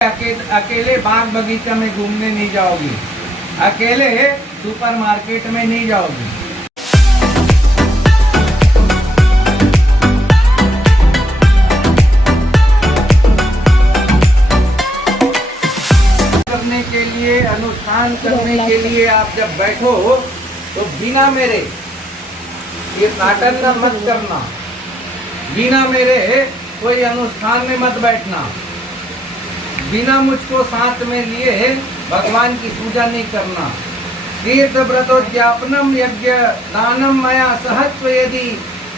अकेले बाग बगीचा में घूमने नहीं जाओगी, अकेले सुपरमार्केट में नहीं जाओगी। करने के लिए, अनुष्ठान करने के लिए आप जब बैठो तो बिना मेरे ये नाटक का मत करना, बिना मेरे कोई अनुष्ठान में मत बैठना, बिना मुझको साथ में लिए भगवान की पूजा नहीं करना। तीर्थ व्रतोद्यापनम यज्ञ दानम मया सहत्व यदि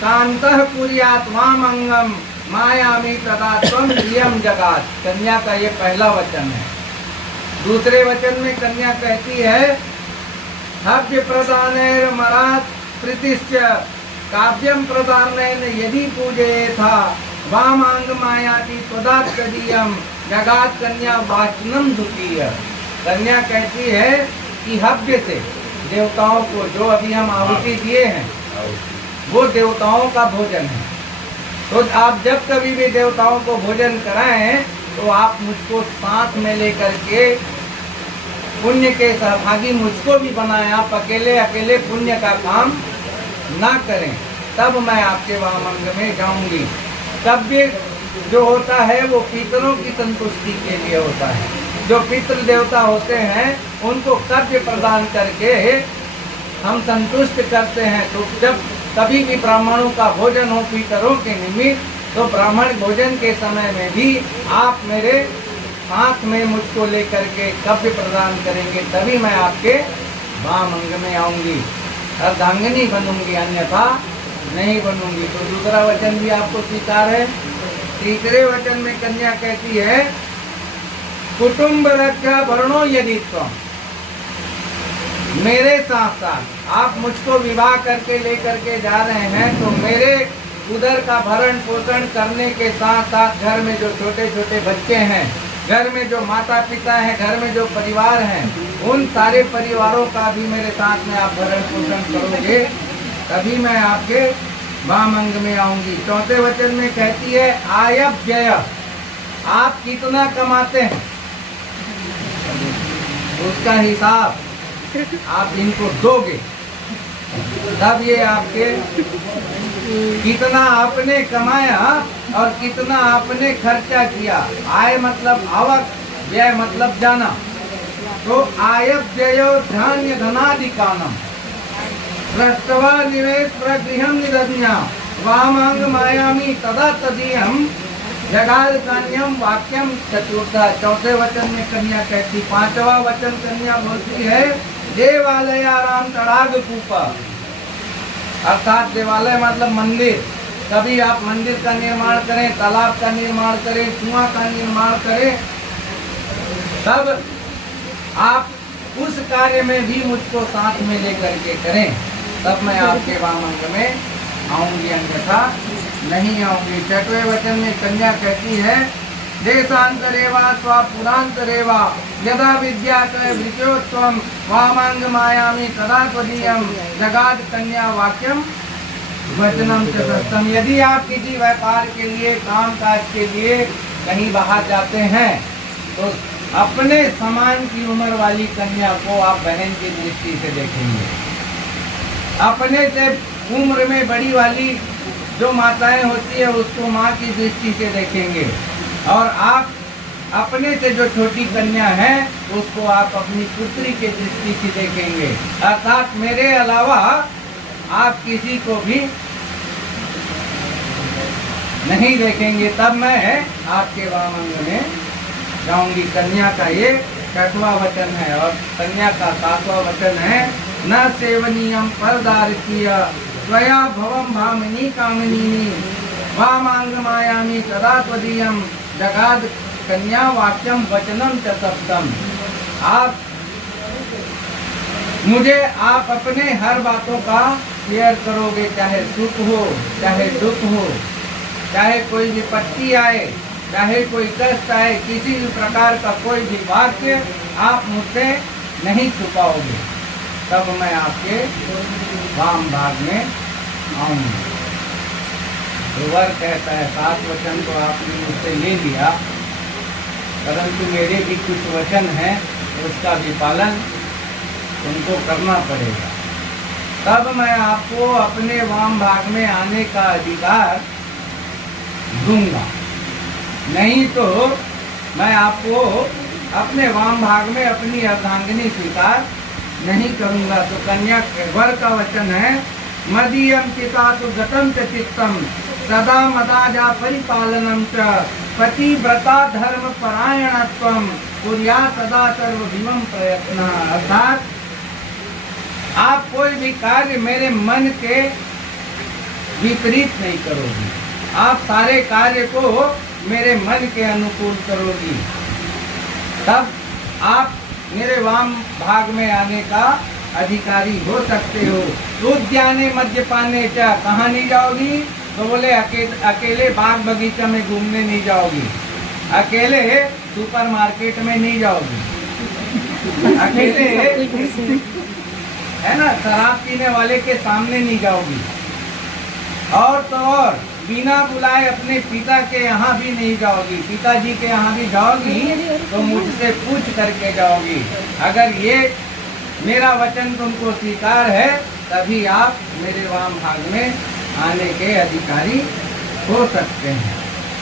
कांतः कुर्यात् वामंगम मायामी तदा त्वं प्रियम जगात। कन्या का ये पहला वचन है। दूसरे वचन में कन्या कहती है हव्य प्रदानेर मरात् प्रीतिश्च काव्यम प्रदानेन यदि पूजयेथा वामांग मायाति त्वदात् तदीयम जगात कन्या वाचनम द्वितीय। कन्या कहती है कि हव्य से देवताओं को जो अभी हम आहुति दिए हैं वो देवताओं का भोजन है। तो आप जब कभी भी देवताओं को भोजन कराएं तो आप मुझको साथ में लेकर के पुण्य के सहभागी मुझको भी बनाएं। आप अकेले अकेले पुण्य का काम ना करें, तब मैं आपके वामंग में जाऊंगी। तब भी जो होता है वो पितरों की संतुष्टि के लिए होता है। जो पितृ देवता होते हैं उनको कर्म प्रदान करके हम संतुष्ट करते हैं। तो जब कभी भी ब्राह्मणों का भोजन हो पितरों के निमित्त, तो ब्राह्मण भोजन के समय में भी आप मेरे साथ में मुझको लेकर के कव्य प्रदान करेंगे, तभी मैं आपके वामंग में आऊंगी, अर्धांगिनी बनूंगी, अन्यथा नहीं बनूंगी। तो दूसरा वचन भी आपको स्वीकार है। तीसरे वचन में कन्या कहती है कुटुंब रक्षा वर्णो यदि त्वं, मेरे साथ साथ आप मुझको विवाह करके लेकर के जा रहे हैं तो मेरे उधर का भरण पोषण करने के साथ साथ घर में जो छोटे छोटे बच्चे हैं, घर में जो माता पिता हैं, घर में जो परिवार हैं, उन सारे परिवारों का भी मेरे साथ में आप भरण पोषण करोगे, तभी मैं आपके वामंग में आऊंगी। चौथे वचन में कहती है आय व्यय, आप कितना कमाते हैं उसका हिसाब आप इनको दोगे, तब ये आपके कितना आपने कमाया और कितना आपने खर्चा किया। आय मतलब आवक, व्यय मतलब जाना। तो आय व्यय धान्य धनादिकानम दृष्टवा निवेश प्रगृहम निदन्या वामांग मायामी तदा तदीयम जगाद कान्यम वाक्यम चतुर्था। चौथे वचन में कन्या कहती, पांचवा वचन कन्या बोलती है देवालयाराम तड़ाग कूपा, अर्थात देवालय मतलब मंदिर। कभी आप मंदिर का निर्माण करें, तालाब का निर्माण करें, कुआं का निर्माण करें, तब आप उस कार्य में भी मुझको साथ में लेकर के करें, तब मैं आपके वामंग में आऊंगी, अन्यथा नहीं आऊंगी। छठवें वचन में कन्या कहती है देशांतरेवा स्वापुरांतरेवा यदा विद्या वृत्योत्तम वामांग मायामी तदा त्वदीयम जगाद कन्या वाक्यम वचनम च सत्यम। यदि आप किसी व्यापार के लिए, काम काज के लिए कहीं बाहर जाते हैं तो अपने समान की उम्र वाली कन्या को आप बहन की दृष्टि से देखेंगे, अपने से उम्र में बड़ी वाली जो माताएं होती है उसको माँ की दृष्टि से देखेंगे, और आप अपने से जो छोटी कन्या है उसको आप अपनी पुत्री के दृष्टि से देखेंगे। अर्थात मेरे अलावा आप किसी को भी नहीं देखेंगे, तब मैं आपके वामंग में जाऊंगी। कन्या का ये छठवां वचन है। और कन्या का सातवां वचन है न सेवनीयम परदारितीय त्वया भवम भामिनी कामिनी वामांग मायामी तदा त्वदीयम जगाद कन्या वाक्यम वचनम च सप्तम। आप अपने हर बातों का शेयर करोगे, चाहे सुख हो, चाहे दुख हो, चाहे कोई विपत्ति आए, चाहे कोई कष्ट आए, किसी भी प्रकार का कोई भी वाक्य आप मुझसे नहीं छुपाओगे, तब मैं आपके वाम भाग में आऊंगा। तो वर कहता है 7 वचन तो आपने मुझसे ले लिया, परंतु मेरे भी कुछ वचन हैं, उसका भी पालन तुमको करना पड़ेगा। तब मैं आपको अपने वाम भाग में आने का अधिकार दूंगा, नहीं तो मैं आपको अपने वाम भाग में अपनी अर्धांगिनी स्वीकार नहीं करूंगा। तो कन्या वर का वचन है, मदीयम चिता तो गतम च चित्तम सदा मदाजा परिपालनम च पतिव्रता धर्म परायणत्वम कुर्या सदा सर्वभीमं प्रयत्न। अर्थात आप कोई भी कार्य मेरे मन के विपरीत नहीं करोगी, आप सारे कार्य को मेरे मन के अनुकूल करोगी, तब आप मेरे वाम भाग में आने का अधिकारी हो सकते हो। उद्याने मद्यपाने च, कहाँ नहीं जाओगी? तो बोले अकेले बाग बगीचा में घूमने नहीं जाओगी, अकेले सुपरमार्केट में नहीं जाओगी, अकेले है ना शराब पीने वाले के सामने नहीं जाओगी, और तो और बिना बुलाए अपने पिता के यहाँ भी नहीं जाओगी। पिताजी के यहाँ भी जाओगी तो मुझसे पूछ करके जाओगी। अगर ये मेरा वचन तुमको स्वीकार है तभी आप मेरे वाम भाग में आने के अधिकारी हो सकते हैं।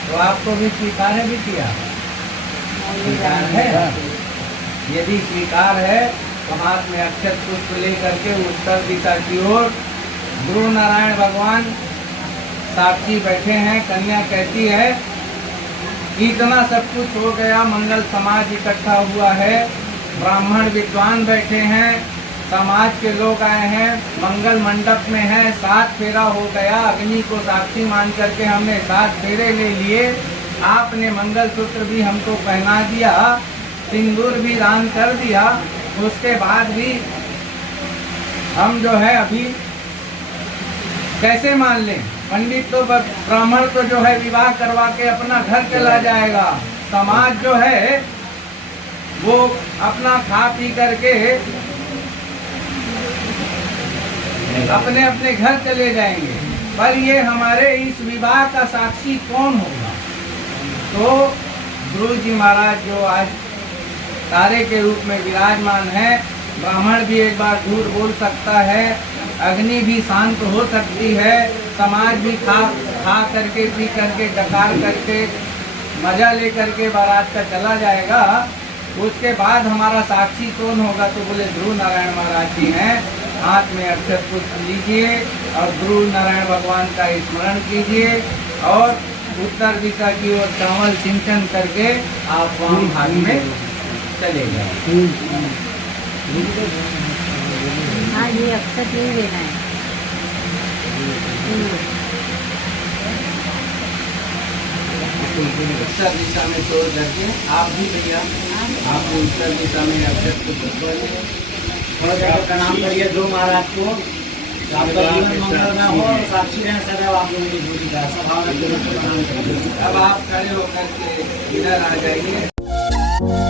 तो आपको भी स्वीकार है बिटिया? स्वीकार है? यदि स्वीकार है तो हाथ में अक्षत पुष्प लेकर के उत्तर दिशा की ओर ध्रुव नारायण भगवान साक्षी बैठे हैं। कन्या कहती है इतना सब कुछ हो गया, मंगल समाज इकट्ठा हुआ है, ब्राह्मण विद्वान बैठे हैं, समाज के लोग आए हैं, मंगल मंडप में है, 7 फेरा हो गया, अग्नि को साक्षी मान करके हमने 7 फेरे ले लिए, आपने मंगलसूत्र भी हमको पहना दिया, सिंदूर भी दान कर दिया, उसके बाद भी हम जो है अभी कैसे मान लें? पंडित तो ब्राह्मण तो जो है विवाह करवा के अपना घर चला जाएगा, समाज जो है वो अपना खा पी करके अपने अपने घर चले जाएंगे, पर ये हमारे इस विवाह का साक्षी कौन होगा? तो ध्रुव जी महाराज जो आज तारे के रूप में विराजमान है, ब्राह्मण भी एक बार झूठ बोल सकता है, अग्नि भी शांत हो सकती है, समाज भी खा करके पी करके डकार करके मजा ले करके बारात का चला जाएगा। उसके बाद हमारा साक्षी कौन होगा? तो बोले ध्रुव नारायण महाराज जी हैं। हाथ में अक्षत पुष्प लीजिए और ध्रुव नारायण भगवान का स्मरण कीजिए और उत्तर दिशा की ओर चावल सिंचन करके आप वाम भाग में चले जाए। हाँ, ये अक्षत नहीं लेना है। उत्तर दिशा में तोड़ करके आप भी भैया आप उत्तर दिशा में अक्षत का नाम करिए ध्रुव महाराज को, आपका जीवन मंगलमय हो और साक्षी रहें सदैव आप लोगों की पूरी का सभावना। अब आप खड़े होकर के इधर आ जाइए।